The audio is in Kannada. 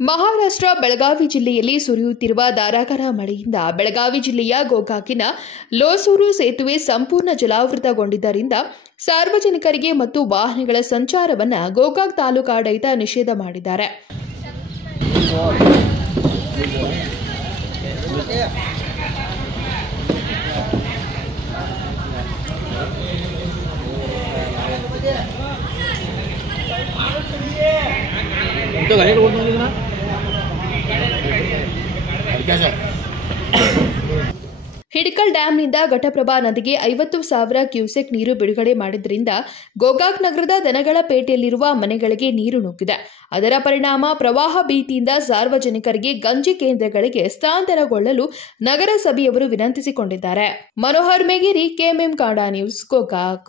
ಮಹಾರಾಷ್ಟ್ರ ಬೆಳಗಾವಿ ಜಿಲ್ಲೆಯಲ್ಲಿ ಸುರಿಯುತ್ತಿರುವ ಧಾರಾಕಾರ ಮಳೆಯಿಂದ ಬೆಳಗಾವಿ ಜಿಲ್ಲೆಯ ಗೋಕಾಕಿನ ಲೋಸೂರು ಸೇತುವೆ ಸಂಪೂರ್ಣ ಜಲಾವೃತಗೊಂಡಿದ್ದರಿಂದ ಸಾರ್ವಜನಿಕರಿಗೆ ಮತ್ತು ವಾಹನಗಳ ಸಂಚಾರವನ್ನು ಗೋಕಾಕ್ ತಾಲೂಕಾಡಳಿತ ನಿಷೇಧ ಮಾಡಿದ್ದಾರೆ. ಹಿಡಕಲ್ ಡ್ಯಾಂನಿಂದ ಘಟಪ್ರಭಾ ನದಿಗೆ 50,000 ಕ್ಯೂಸೆಕ್ ನೀರು ಬಿಡುಗಡೆ ಮಾಡಿದ್ದರಿಂದ ಗೋಕಾಕ್ ನಗರದ ದನಗಳ ಪೇಟೆಯಲ್ಲಿರುವ ಮನೆಗಳಿಗೆ ನೀರು ನುಗ್ಗಿದೆ. ಅದರ ಪರಿಣಾಮ ಪ್ರವಾಹ ಭೀತಿಯಿಂದ ಸಾರ್ವಜನಿಕರಿಗೆ ಗಂಜಿ ಕೇಂದ್ರಗಳಿಗೆ ಸ್ಥಳಾಂತರಗೊಳ್ಳಲು ನಗರಸಭೆಯವರು ವಿನಂತಿಸಿಕೊಂಡಿದ್ದಾರೆ. Manohar Megeri, KMM Kannada news, Gokak.